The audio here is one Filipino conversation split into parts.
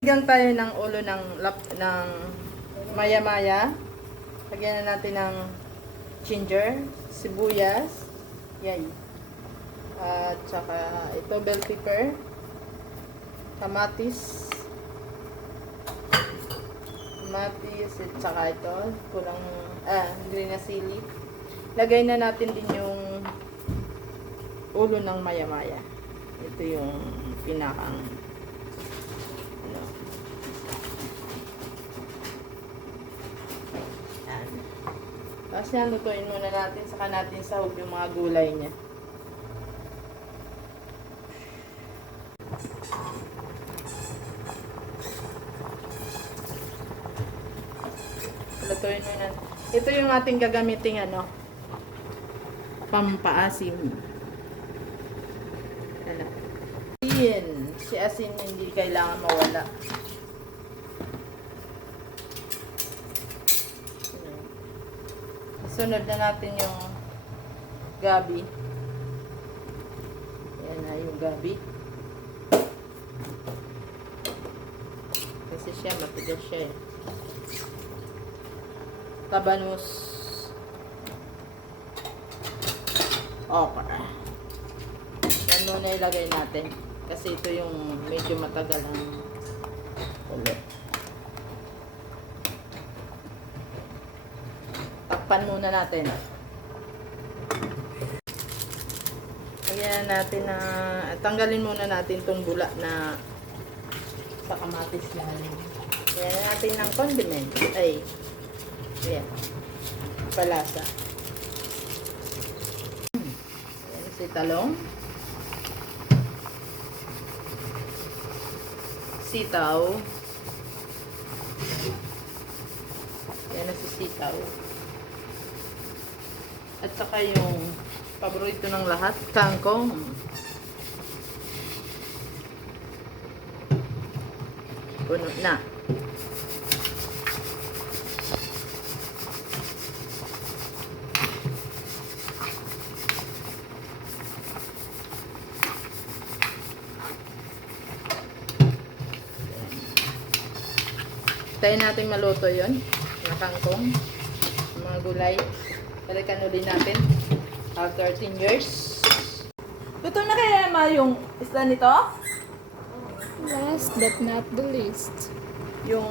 Hanggang tayo ng ulo ng lap, ng maya-maya. Lagyan na natin ng ginger, sibuyas, yay. At saka ito bell pepper, kamatis, kamatis, at saka ito, kulang, ah, green na sili. Lagay na natin din yung ulo ng maya-maya. Ito yung pinakang ano. Yan. Tapos yan, lutuin muna natin. Saka natin sahog yung mga gulay niya. Lutuin muna. Ito yung ating gagamiting ano, pampaasim. Ano. Asin. Si asin hindi kailangan mawala. Ayan. Sunod na natin yung gabi. Yan na yung gabi. Kasi siya, matigas siya eh. Tabanus. Okra. Yan muna ilagay natin. Kasi ito yung medyo matagal ang ulit. Takpan muna natin. Lagyan na natin na tanggalin muna natin tong bula na sa kamatis na Lagyan na natin ng condiment. Ay, ayan. Palasa. Ayan si talong. Sitaw. Yan na si sitaw. At saka yung paborito ng lahat, kangkong. Puno na. Tayo natin maluto yon Yung kangkong. Mga gulay. Balikan ulit natin. After 13 years. Luto na kaya ma yung isla nito? Last but not the least. Yung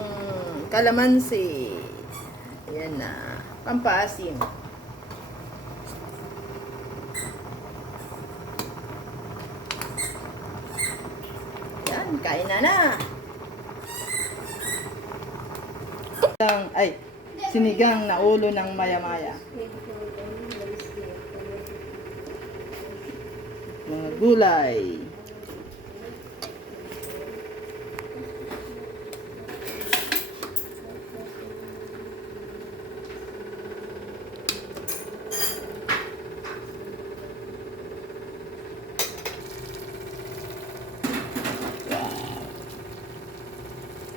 kalamansi. Yan na. Pampaasim. Yan, kain na na. Ay, sinigang na ulo ng maya-maya. Mga gulay.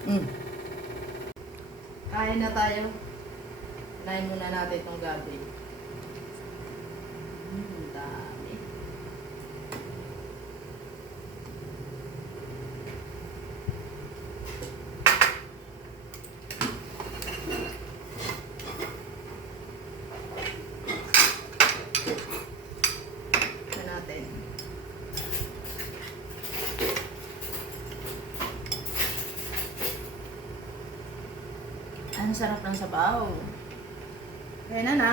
Mm. Kain na tayo. Kain muna natin itong gabi. Mm, dami. Ito natin. Ang sarap ng sabaw. Kaya na na.